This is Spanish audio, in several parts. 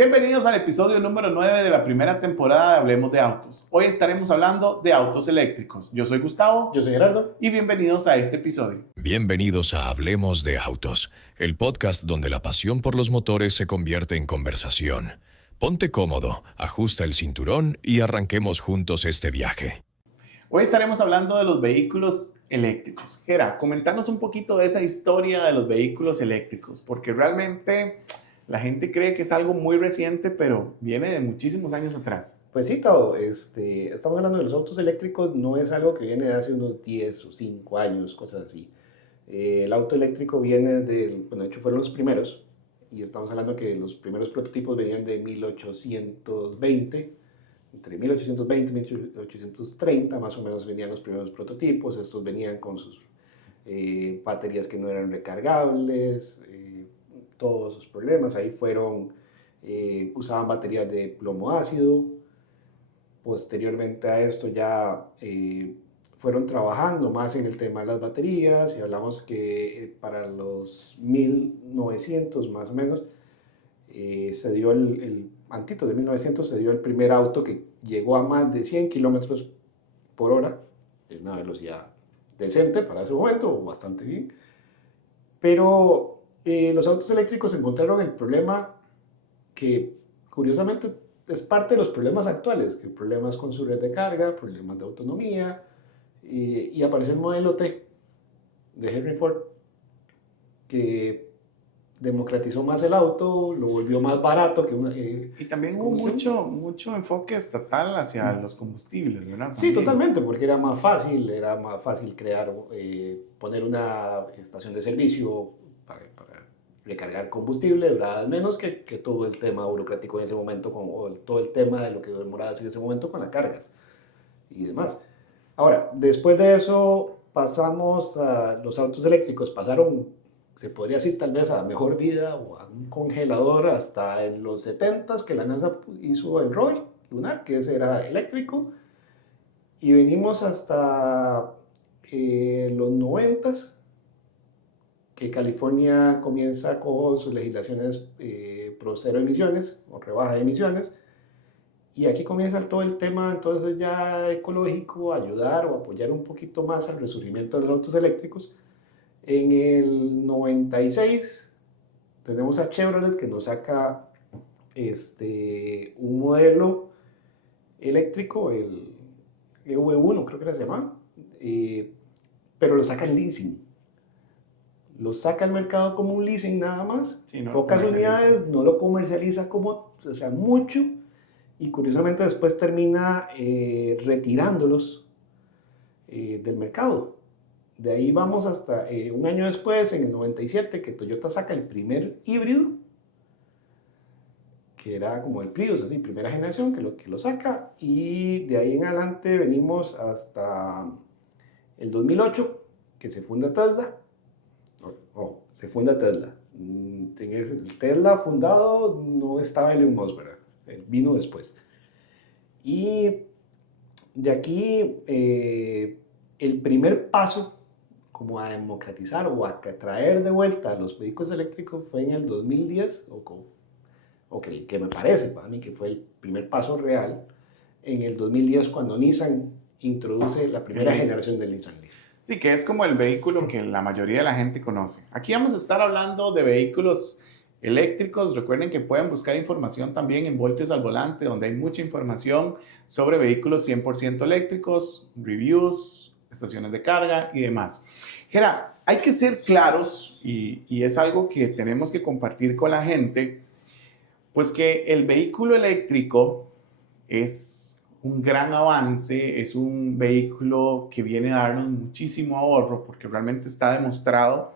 Bienvenidos al episodio número 9 de la primera temporada de Hablemos de Autos. Hoy estaremos hablando de autos eléctricos. Yo soy Gustavo. Yo soy Gerardo. Y bienvenidos a este episodio. Bienvenidos a Hablemos de Autos, el podcast donde la pasión por los motores se convierte en conversación. Ponte cómodo, ajusta el cinturón y arranquemos juntos este viaje. Hoy estaremos hablando de los vehículos eléctricos. Gera, comentanos un poquito de esa historia de los vehículos eléctricos, porque realmente la gente cree que es algo muy reciente, pero viene de muchísimos años atrás. Pues sí, Tao, estamos hablando de los autos eléctricos, no es algo que viene de hace unos 10 o 5 años, cosas así. El auto eléctrico viene de hecho fueron los primeros, y estamos hablando que los primeros prototipos venían de 1820, entre 1820 y 1830 más o menos venían los primeros prototipos. Estos venían con sus baterías que no eran recargables, todos esos problemas. Ahí usaban baterías de plomo ácido. Posteriormente a esto ya fueron trabajando más en el tema de las baterías, y hablamos que para los 1900 más o menos se dio antito de 1900 se dio el primer auto que llegó a más de 100 kilómetros por hora, de una velocidad decente para ese momento, bastante bien. Pero los autos eléctricos encontraron el problema que curiosamente es parte de los problemas actuales, que problemas con su red de carga, problemas de autonomía, y apareció el modelo T de Henry Ford, que democratizó más el auto, lo volvió más barato que y también hubo mucho enfoque estatal hacia los combustibles, ¿verdad? Sí, totalmente, porque era más fácil poner una estación de servicio para recargar combustible, duraba menos que todo el tema burocrático en ese momento, o todo el tema de lo que demoraba en ese momento con las cargas y demás. Ahora, después de eso pasamos a los autos eléctricos, se podría decir tal vez a la mejor vida o a un congelador hasta en los 70s, que la NASA hizo el rover lunar, que ese era eléctrico, y venimos hasta los 90s, que California comienza con sus legislaciones pro cero emisiones o rebaja de emisiones, y aquí comienza todo el tema entonces ya ecológico, ayudar o apoyar un poquito más al resurgimiento de los autos eléctricos. En el 96 tenemos a Chevrolet, que nos saca un modelo eléctrico, el EV1 creo que era se llama, pero lo saca en leasing. Lo saca al mercado como un leasing nada más, sí, pocas unidades, no lo comercializa mucho, y curiosamente después termina retirándolos del mercado. De ahí vamos hasta un año después, en el 97, que Toyota saca el primer híbrido, que era como el Prius, así, primera generación, que lo saca, y de ahí en adelante venimos hasta el 2008, que se funda Tesla. Se funda Tesla. El Tesla fundado no estaba Elon Musk, ¿verdad? Vino después. Y de aquí el primer paso como a democratizar o a traer de vuelta a los vehículos eléctricos fue en el 2010, que me parece para mí que fue el primer paso real, en el 2010, cuando Nissan introduce la primera generación del Nissan Leaf. Sí, que es como el vehículo que la mayoría de la gente conoce. Aquí vamos a estar hablando de vehículos eléctricos. Recuerden que pueden buscar información también en Voltios al Volante, donde hay mucha información sobre vehículos 100% eléctricos, reviews, estaciones de carga y demás. Gera, hay que ser claros, y es algo que tenemos que compartir con la gente, pues que el vehículo eléctrico es un gran avance, es un vehículo que viene a darnos muchísimo ahorro, porque realmente está demostrado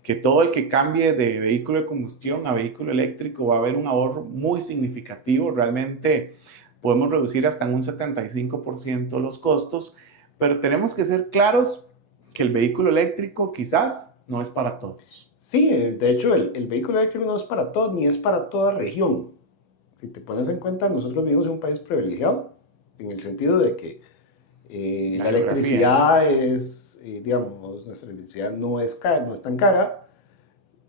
que todo el que cambie de vehículo de combustión a vehículo eléctrico va a haber un ahorro muy significativo. Realmente podemos reducir hasta en un 75% los costos, pero tenemos que ser claros que el vehículo eléctrico quizás no es para todos. Sí, de hecho el vehículo eléctrico no es para todos, ni es para toda región. Si te pones en cuenta, nosotros vivimos en un país privilegiado, en el sentido de que la electricidad nuestra electricidad no es tan cara.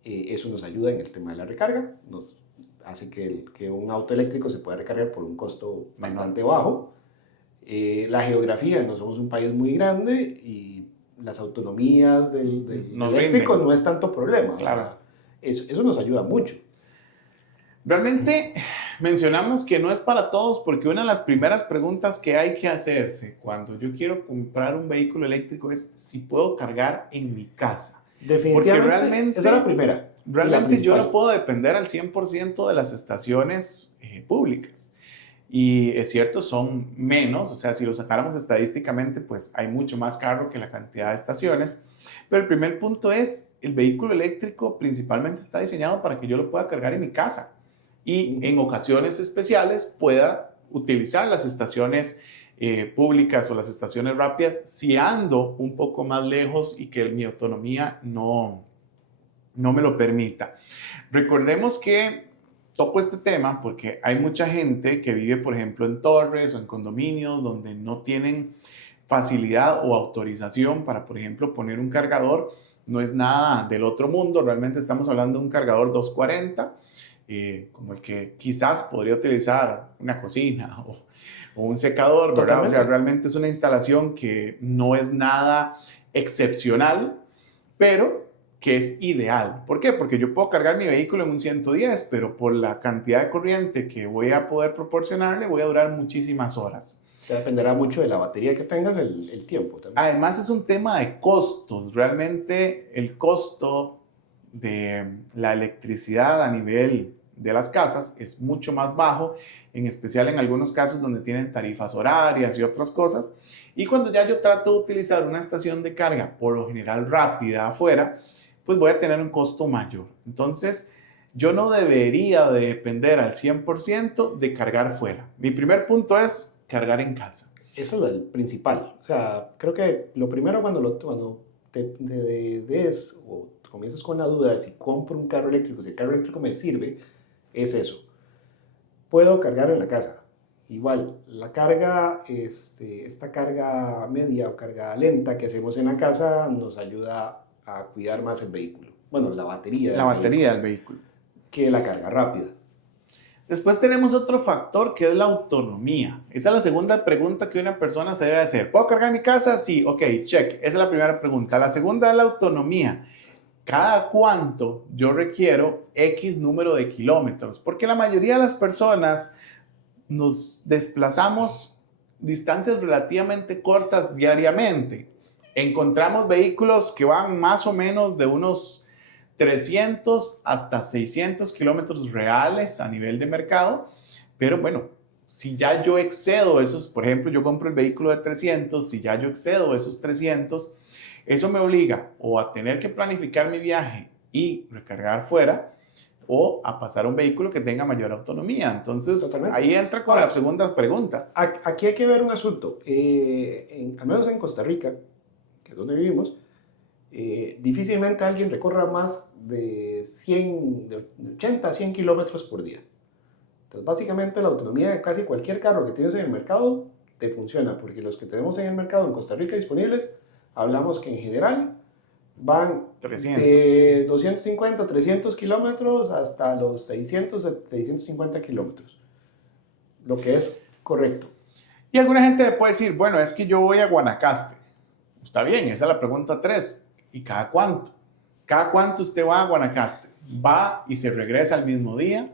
Eso nos ayuda en el tema de la recarga, nos hace que un auto eléctrico se pueda recargar por un costo bastante bajo. La geografía, no somos un país muy grande y las autonomías del eléctrico rinden. no es tanto problema. Claro. O sea, eso nos ayuda mucho. Realmente mencionamos que no es para todos porque una de las primeras preguntas que hay que hacerse cuando yo quiero comprar un vehículo eléctrico es si puedo cargar en mi casa. Definitivamente, realmente- esa es la primera. y la Realmente yo principal. no puedo depender al 100% de las estaciones públicas. Y es cierto, son menos, o sea, si lo sacáramos estadísticamente, pues hay mucho más carro que la cantidad de estaciones. Pero el primer punto es, el vehículo eléctrico principalmente está diseñado para que yo lo pueda cargar en mi casa y en ocasiones especiales pueda utilizar las estaciones públicas o las estaciones rápidas si ando un poco más lejos y que mi autonomía no me lo permita. Recordemos que toco este tema porque hay mucha gente que vive, por ejemplo, en torres o en condominios donde no tienen facilidad o autorización para, por ejemplo, poner un cargador. No es nada del otro mundo, realmente estamos hablando de un cargador 240, como el que quizás podría utilizar una cocina o un secador, ¿verdad? Totalmente. O sea, realmente es una instalación que no es nada excepcional, pero que es ideal. ¿Por qué? Porque yo puedo cargar mi vehículo en un 110, pero por la cantidad de corriente que voy a poder proporcionarle, voy a durar muchísimas horas. Ya dependerá mucho de la batería que tengas, el tiempo también. Además es un tema de costos. Realmente el costo de la electricidad a nivel de las casas es mucho más bajo, en especial en algunos casos donde tienen tarifas horarias y otras cosas. Y cuando ya yo trato de utilizar una estación de carga, por lo general rápida afuera, pues voy a tener un costo mayor. Entonces, yo no debería de depender al 100% de cargar fuera. Mi primer punto es cargar en casa. Eso es el principal. O sea, creo que lo primero cuando te des o comienzas con la duda de si compro un carro eléctrico, si el carro eléctrico me sirve, es eso. Puedo cargar en la casa. Igual, la carga, esta carga media o carga lenta que hacemos en la casa nos ayuda a cuidar más el vehículo. Bueno, la batería. La batería del vehículo. Que la carga rápida. Después tenemos otro factor que es la autonomía. Esa es la segunda pregunta que una persona se debe hacer. ¿Puedo cargar mi casa? Sí, ok, check. Esa es la primera pregunta. La segunda es la autonomía. ¿Cada cuánto yo requiero X número de kilómetros? Porque la mayoría de las personas nos desplazamos distancias relativamente cortas diariamente. Encontramos vehículos que van más o menos de unos 300 hasta 600 kilómetros reales a nivel de mercado, pero bueno, si ya yo excedo esos, por ejemplo, yo compro el vehículo de 300, si ya yo excedo esos 300, eso me obliga o a tener que planificar mi viaje y recargar fuera, o a pasar a un vehículo que tenga mayor autonomía. Entonces, Totalmente. ahí entra con la segunda pregunta. Aquí hay que ver un asunto. Al menos en Costa Rica, que es donde vivimos, difícilmente alguien recorra más de 80 a 100 kilómetros por día. Entonces, básicamente la autonomía de casi cualquier carro que tienes en el mercado te funciona, porque los que tenemos en el mercado en Costa Rica disponibles, hablamos que en general van 300. de 250, 300 kilómetros hasta los 600, 650 kilómetros, lo que es correcto. Y alguna gente me puede decir, bueno, es que yo voy a Guanacaste. Está bien, esa es la pregunta 3. ¿Y cada cuánto? ¿Cada cuánto usted va a Guanacaste? ¿Va y se regresa al mismo día?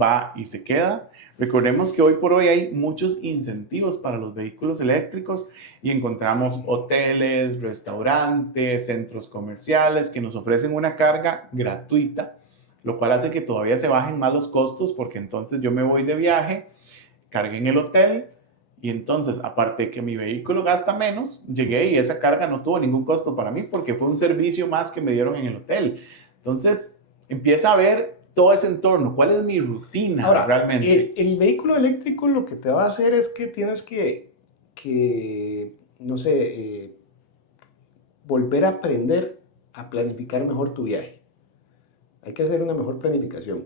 ¿Va y se queda? Recordemos que hoy por hoy hay muchos incentivos para los vehículos eléctricos y encontramos hoteles, restaurantes, centros comerciales que nos ofrecen una carga gratuita, lo cual hace que todavía se bajen más los costos porque entonces yo me voy de viaje, cargué en el hotel y entonces, aparte de que mi vehículo gasta menos, llegué y esa carga no tuvo ningún costo para mí porque fue un servicio más que me dieron en el hotel. Entonces, empieza a ver todo ese entorno. ¿Cuál es mi rutina Ahora, realmente? el vehículo eléctrico lo que te va a hacer es que tienes que no sé, volver a aprender a planificar mejor tu viaje. Hay que hacer una mejor planificación.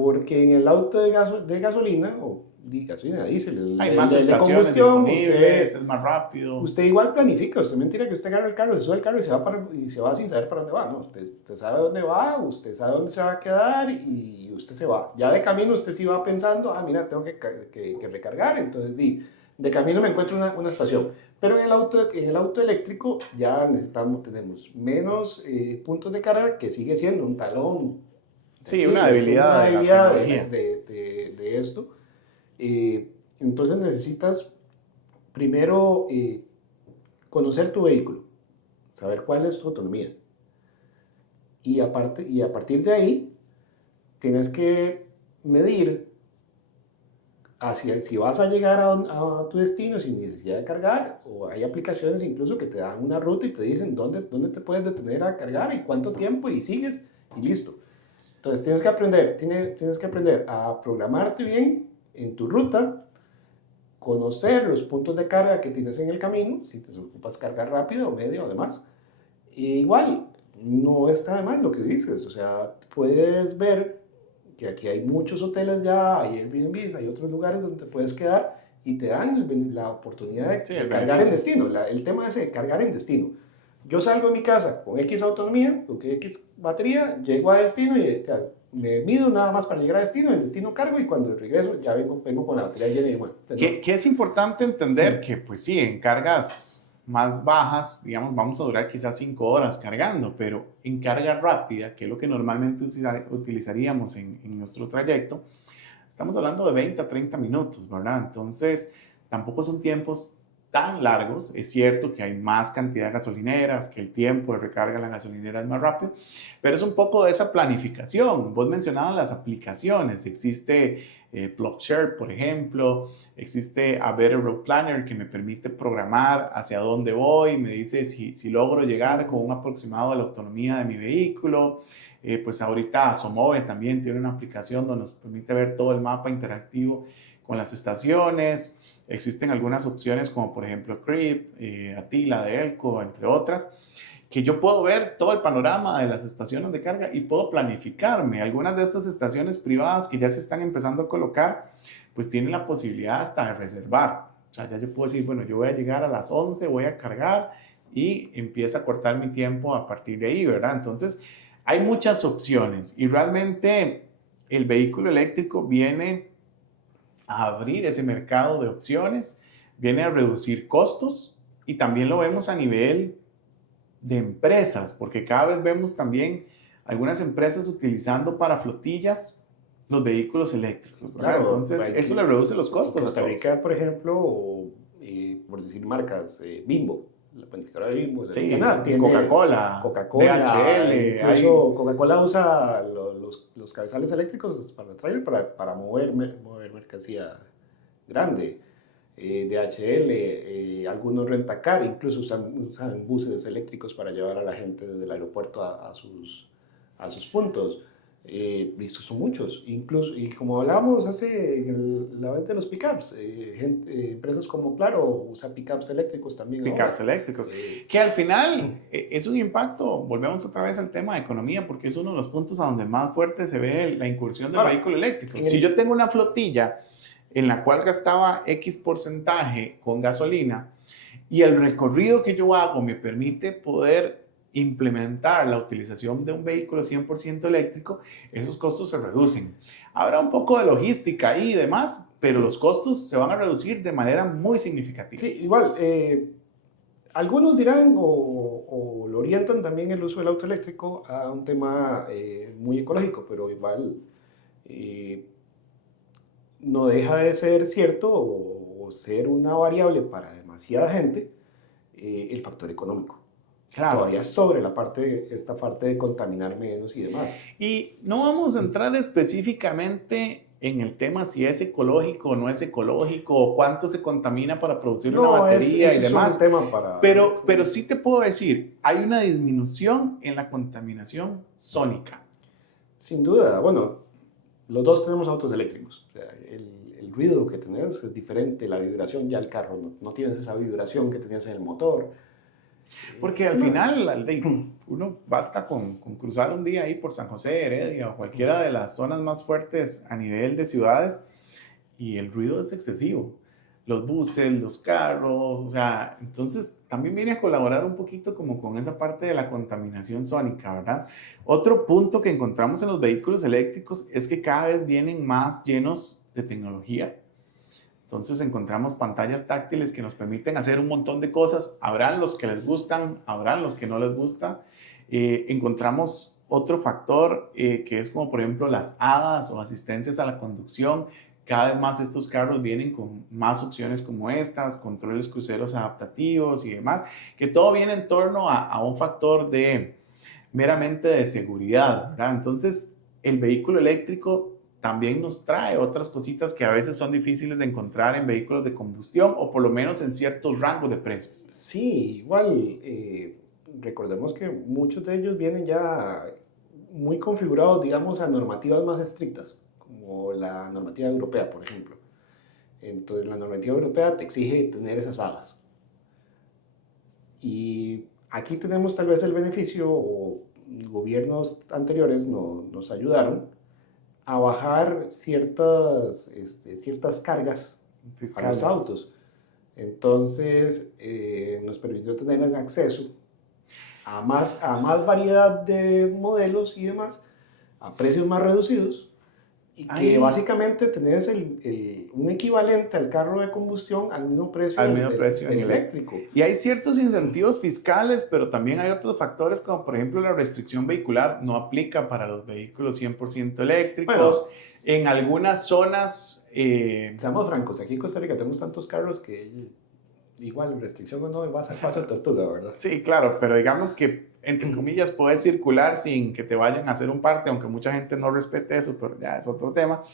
Porque en el auto de gasolina, o de gasolina, diésel, Hay más de estaciones combustión, disponibles, es más rápido. usted igual planifica, usted mentira que usted agarra el carro, se sube el carro y se va sin saber para dónde va, ¿no? Usted sabe dónde va, usted sabe dónde se va a quedar y usted se va. Ya de camino usted sí va pensando, mira, tengo que recargar, entonces de camino me encuentro una estación. Pero en el auto eléctrico ya tenemos menos puntos de carga, que sigue siendo un talón. Sí, Aquí, una es debilidad de la tecnología. de esto. Entonces necesitas primero conocer tu vehículo, saber cuál es tu autonomía. Y a partir de ahí, tienes que medir si vas a llegar a tu destino sin necesidad de cargar, o hay aplicaciones incluso que te dan una ruta y te dicen dónde te puedes detener a cargar y cuánto tiempo, y sigues y listo. Entonces tienes que aprender a programarte bien en tu ruta, conocer los puntos de carga que tienes en el camino, si te ocupas cargar rápido o medio o demás. Y igual, no está de mal lo que dices, o sea, puedes ver que aquí hay muchos hoteles ya, hay Airbnbs, hay otros lugares donde te puedes quedar y te dan la oportunidad de, Sí, de el cargar en beneficio. destino. El tema es de cargar en destino. Yo salgo de mi casa con X autonomía, con X batería, llego a destino y me mido nada más para llegar a destino, en destino cargo y cuando regreso ya vengo con la batería llena y bueno. Que es importante entender que, pues sí, en cargas más bajas, digamos, vamos a durar quizás 5 horas cargando, pero en carga rápida, que es lo que normalmente utilizaríamos en nuestro trayecto, estamos hablando de 20 a 30 minutos, ¿verdad? Entonces, tampoco son tiempos tan largos. Es cierto que hay más cantidad de gasolineras, que el tiempo de recarga en la gasolinera es más rápido, pero es un poco de esa planificación. Vos mencionabas las aplicaciones. Existe PlugShare, por ejemplo. Existe A Better Road Planner, que me permite programar hacia dónde voy. Me dice si logro llegar con un aproximado de la autonomía de mi vehículo. Pues ahorita Somove también tiene una aplicación donde nos permite ver todo el mapa interactivo con las estaciones. Existen algunas opciones como por ejemplo Creep, Atila de Elco, entre otras, que yo puedo ver todo el panorama de las estaciones de carga y puedo planificarme. Algunas de estas estaciones privadas que ya se están empezando a colocar, pues tienen la posibilidad hasta de reservar. O sea, ya yo puedo decir, bueno, yo voy a llegar a las 11, voy a cargar y empieza a cortar mi tiempo a partir de ahí, ¿verdad? Entonces, hay muchas opciones y realmente el vehículo eléctrico viene a abrir ese mercado de opciones, viene a reducir costos y también lo vemos a nivel de empresas, porque cada vez vemos también algunas empresas utilizando para flotillas los vehículos eléctricos, ¿verdad? Claro, Entonces, eso le reduce los en costos a Costa todos. Rica, por ejemplo, por decir marcas, Bimbo, la panificadora de Bimbo, Sí, tiene Coca-Cola, Coca-Cola, DHL, incluso Coca-Cola usa los cabezales eléctricos para trailer para mover mercancía grande. DHL, algunos rentacar, incluso usan buses eléctricos para llevar a la gente desde el aeropuerto a sus puntos. Estos son muchos, incluso, y como hablábamos la vez de los pickups, empresas como Claro usan pickups eléctricos también pickups ahora. eléctricos, que al final es un impacto, volvemos otra vez al tema de economía, porque es uno de los puntos a donde más fuerte se ve la incursión del vehículo eléctrico. Si yo tengo una flotilla en la cual gastaba X porcentaje con gasolina y el recorrido que yo hago me permite poder implementar la utilización de un vehículo 100% eléctrico, esos costos se reducen. Habrá un poco de logística y demás, pero los costos se van a reducir de manera muy significativa. Sí, igual, algunos dirán o lo orientan también el uso del auto eléctrico a un tema muy ecológico, pero igual no deja de ser cierto o ser una variable para demasiada gente el factor económico. Claro. Todavía sobre esta parte de contaminar menos y demás. Y no vamos a entrar específicamente en el tema si es ecológico o no es ecológico, o cuánto se contamina para producir una batería y demás. Es un tema para... Pero sí te puedo decir, hay una disminución en la contaminación sónica. Sin duda, bueno, los dos tenemos autos eléctricos. O sea, el ruido que tenés es diferente, la vibración, ya el carro no tienes esa vibración que tenías en el motor. Porque al final, uno basta con cruzar un día ahí por San José, Heredia o cualquiera de las zonas más fuertes a nivel de ciudades y el ruido es excesivo. Los buses, los carros, o sea, entonces también viene a colaborar un poquito como con esa parte de la contaminación sónica, ¿verdad? Otro punto que encontramos en los vehículos eléctricos es que cada vez vienen más llenos de tecnología. Entonces encontramos pantallas táctiles que nos permiten hacer un montón de cosas. Habrán los que les gustan, habrán los que no les gusta. Encontramos otro factor que es como por ejemplo las HADAS o asistencias a la conducción. Cada vez más estos carros vienen con más opciones como estas, controles cruceros adaptativos y demás, que todo viene en torno a un factor de meramente de seguridad, ¿verdad? Entonces el vehículo eléctrico también nos trae otras cositas que a veces son difíciles de encontrar en vehículos de combustión o por lo menos en ciertos rangos de precios. Sí, igual, recordemos que muchos de ellos vienen ya muy configurados, digamos, a normativas más estrictas, como la normativa europea, por ejemplo. Entonces, la normativa europea te exige tener esas hadas. Y aquí tenemos tal vez el beneficio, o gobiernos anteriores nos ayudaron a bajar ciertas cargas Fiscales. a los autos. Entonces, nos permitió tener acceso a más variedad de modelos y demás, a precios más reducidos, y que básicamente tenés un equivalente al carro de combustión al mismo precio, del eléctrico. Y hay ciertos incentivos fiscales, pero también hay otros factores como por ejemplo la restricción vehicular no aplica para los vehículos 100% eléctricos. Bueno, en algunas zonas... seamos francos, aquí en Costa Rica tenemos tantos carros que igual restricción o no vas a paso de tortuga, ¿verdad? Sí, claro, pero digamos que entre comillas puedes circular sin que te vayan a hacer un parte, aunque mucha gente no respete eso, pero ya es otro tema.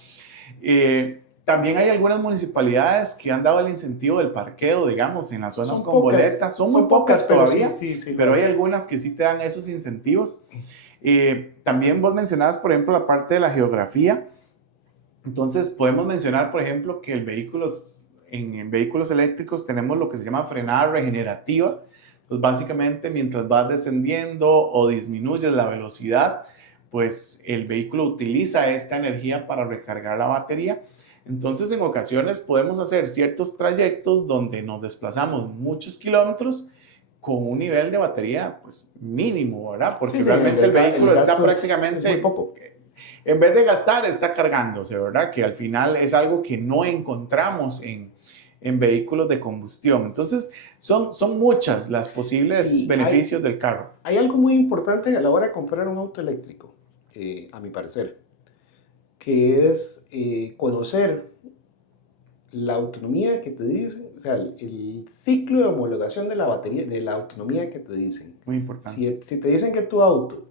También hay algunas municipalidades que han dado el incentivo del parqueo, digamos, en las zonas con boletas. Son muy pocas todavía, pero hay algunas que sí te dan esos incentivos. También vos mencionabas, por ejemplo, la parte de la geografía. Entonces, podemos mencionar, por ejemplo, que en vehículos eléctricos tenemos lo que se llama frenada regenerativa. Entonces, básicamente, mientras vas descendiendo o disminuyes la velocidad, pues el vehículo utiliza esta energía para recargar la batería. Entonces, en ocasiones podemos hacer ciertos trayectos donde nos desplazamos muchos kilómetros con un nivel de batería pues mínimo, ¿verdad? Porque realmente el vehículo está prácticamente... Es muy poco. En vez de gastar, está cargándose, ¿verdad? Que al final es algo que no encontramos en vehículos de combustión. Entonces, son muchas las posibles beneficios del carro. Hay algo muy importante a la hora de comprar un auto eléctrico, a mi parecer, que es conocer la autonomía que te dicen, o sea, el ciclo de homologación de la batería, de la autonomía que te dicen. Muy importante. Si te dicen que tu auto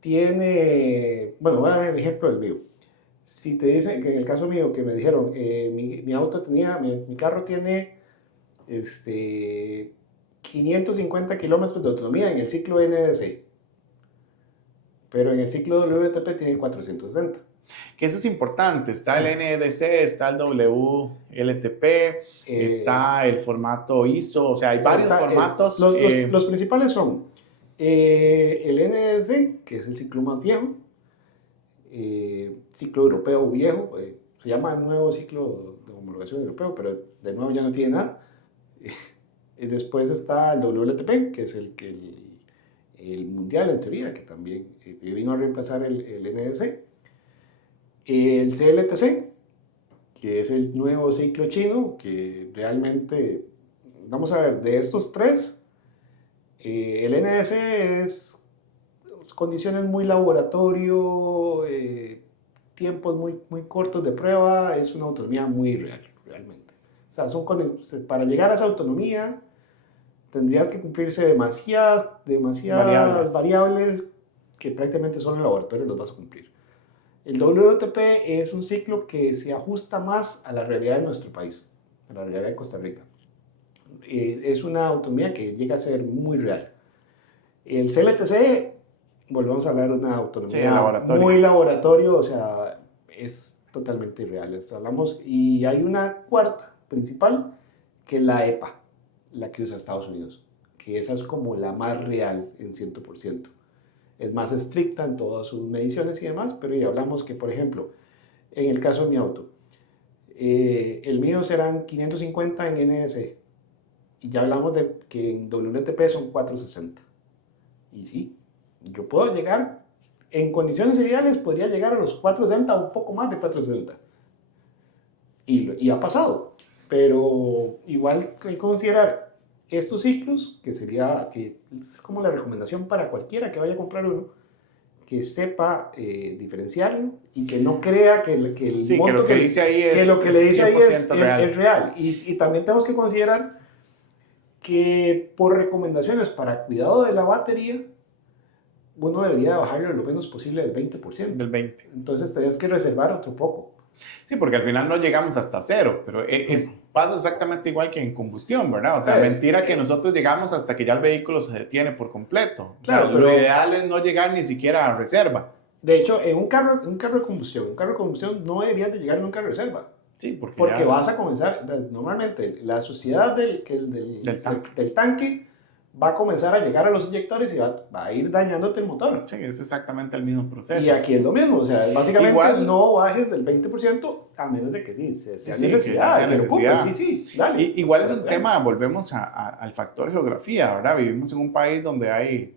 tiene, bueno, voy a dar el ejemplo del mío. Si te dicen, que en el caso mío, que me dijeron, mi carro tiene 550 kilómetros de autonomía en el ciclo NEDC, pero en el ciclo WLTP tiene 460. Que eso es importante. Está el NEDC, está el WLTP, está el formato ISO, o sea, hay varios formatos. Los principales son el NEDC, que es el ciclo más viejo, ciclo europeo viejo, se llama nuevo ciclo de homologación europeo, pero de nuevo ya no tiene nada. Después está el WLTP, que es el mundial en teoría, que también vino a reemplazar el NEDC. El CLTC, que es el nuevo ciclo chino, que realmente, vamos a ver, de estos tres, el NEDC es condiciones muy laboratorio, tiempos muy cortos de prueba, es una autonomía muy real, realmente. O sea, para llegar a esa autonomía tendrías que cumplirse demasiadas variables que prácticamente solo en el laboratorio los vas a cumplir. El WLTP es un ciclo que se ajusta más a la realidad de nuestro país, a la realidad de Costa Rica. Es una autonomía que llega a ser muy real. El CLTC, volvemos a hablar de una autonomía muy laboratorio, o sea, es totalmente irreal. Y hay una cuarta principal, que es la EPA, la que usa Estados Unidos, que esa es como la más real en 100%. Es más estricta en todas sus mediciones y demás, pero ya hablamos que, por ejemplo, en el caso de mi auto, el mío serán 550 en NS y ya hablamos de que en WLTP son 460. Y sí, yo puedo llegar, en condiciones ideales, podría llegar a los 460 o un poco más de 460. Y ha pasado, pero igual hay que considerar estos ciclos, que es como la recomendación para cualquiera que vaya a comprar uno, que sepa diferenciarlo y que no crea que el Sí, monto que lo que dice ahí es, que lo que le dice ahí 100% real. es real. Y también tenemos que considerar que por recomendaciones para cuidado de la batería, uno debería bajarlo lo menos posible del 20%. Del 20%. Entonces tienes que reservar otro poco. Sí, porque al final no llegamos hasta cero, pero pasa exactamente igual que en combustión, ¿verdad? O sea, mentira que nosotros llegamos hasta que ya el vehículo se detiene por completo. O sea, Claro, lo ideal es no llegar ni siquiera a reserva. De hecho, en un carro de combustión, no deberías de llegar nunca a reserva. Sí, porque vas a comenzar, normalmente la suciedad del tanque va a comenzar a llegar a los inyectores y va a ir dañándote el motor. Sí, es exactamente el mismo proceso. Y aquí es lo mismo, o sea, básicamente igual, no bajes del 20% a menos de que sea necesidad, que lo ocupes, dale. Igual es un tema, volvemos al factor geografía, ¿verdad? Vivimos en un país donde hay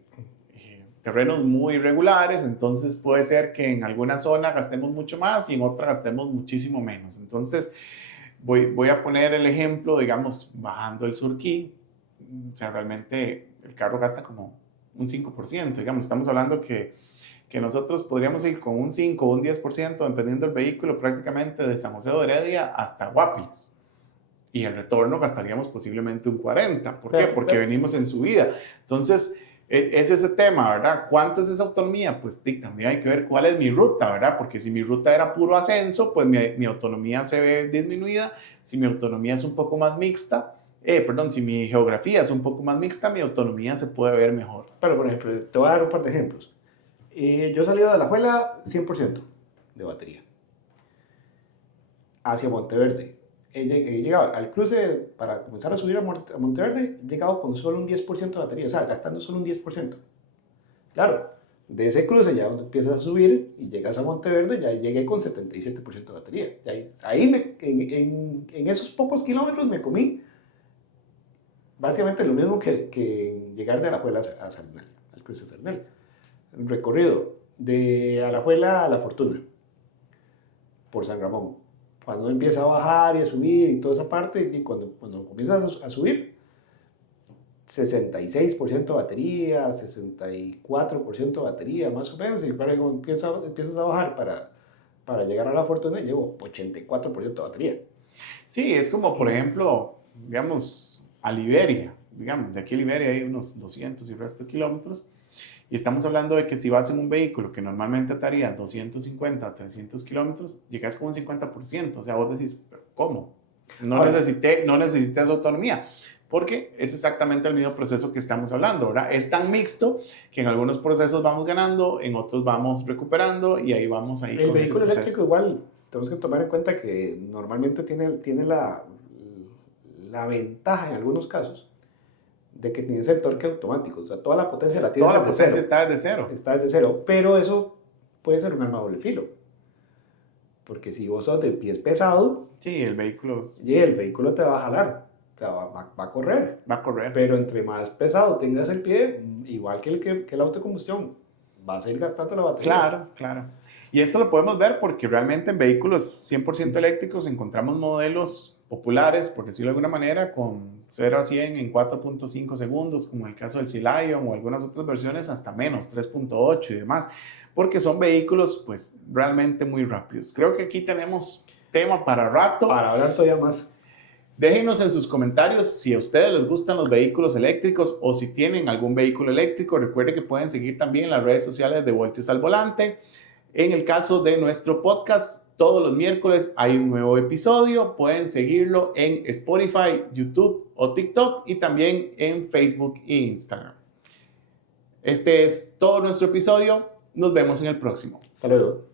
terrenos muy irregulares, entonces puede ser que en alguna zona gastemos mucho más y en otra gastemos muchísimo menos. Entonces, voy a poner el ejemplo, digamos, bajando el Surquí, o sea, realmente el carro gasta como un 5%, digamos, estamos hablando que nosotros podríamos ir con un 5 o un 10%, dependiendo del vehículo, prácticamente de San José de Heredia hasta Guapiles. Y el retorno gastaríamos posiblemente un 40%. ¿Por qué? Porque venimos en subida. Entonces, es ese tema, ¿verdad? ¿Cuánto es esa autonomía? Pues también hay que ver cuál es mi ruta, ¿verdad? Porque si mi ruta era puro ascenso, pues mi autonomía se ve disminuida. Si mi autonomía es un poco más mixta, si mi geografía es un poco más mixta, mi autonomía se puede ver mejor. Pero, por ejemplo, te voy a dar un par de ejemplos. Yo he salido de Alajuela 100% de batería hacia Monteverde. He llegado al cruce para comenzar a subir a Monteverde, he llegado con solo un 10% de batería, o sea, gastando solo un 10%. Claro, de ese cruce ya cuando empiezas a subir y llegas a Monteverde, ya llegué con 77% de batería. Ahí en esos pocos kilómetros me comí básicamente lo mismo que llegar de Alajuela a Sardinal, al cruce de Sardinal. El recorrido de Alajuela a La Fortuna, por San Ramón. Cuando empieza a bajar y a subir y toda esa parte, y cuando comienzas a subir, 66% de batería, 64% de batería, más o menos, y cuando empiezas a bajar para llegar a La Fortuna, llevo 84% de batería. Sí, es como, por ejemplo, digamos, a Liberia. Digamos, de aquí a Liberia hay unos 200 y resto de kilómetros, y estamos hablando de que si vas en un vehículo que normalmente te haría 250 a 300 kilómetros, llegas con un 50%. O sea, vos decís, ¿pero cómo? No necesité esa autonomía. Porque es exactamente el mismo proceso que estamos hablando, ¿verdad? Es tan mixto que en algunos procesos vamos ganando, en otros vamos recuperando y ahí vamos ahí. El vehículo eléctrico igual, tenemos que tomar en cuenta que normalmente tiene la ventaja en algunos casos de que tienes el torque automático, o sea, toda la potencia la tienes desde cero. Está desde cero. Está desde cero, pero eso puede ser un arma doble filo. Porque si vos sos de pies pesado, sí, el vehículo te va a jalar, o sea, va a correr. Va a correr. Pero entre más pesado tengas el pie, igual que el auto de combustión, vas a ir gastando la batería. Claro. Y esto lo podemos ver porque realmente en vehículos 100% eléctricos encontramos modelos populares, por decirlo de alguna manera, con 0 a 100 en 4.5 segundos, como el caso del Lion o algunas otras versiones hasta menos, 3.8 y demás, porque son vehículos pues realmente muy rápidos. Creo que aquí tenemos tema para rato. Para hablar todavía más. Déjenos en sus comentarios si a ustedes les gustan los vehículos eléctricos o si tienen algún vehículo eléctrico. Recuerden que pueden seguir también las redes sociales de Voltios al Volante. En el caso de nuestro podcast, todos los miércoles hay un nuevo episodio. Pueden seguirlo en Spotify, YouTube o TikTok y también en Facebook e Instagram. Este es todo nuestro episodio. Nos vemos en el próximo. Hasta luego.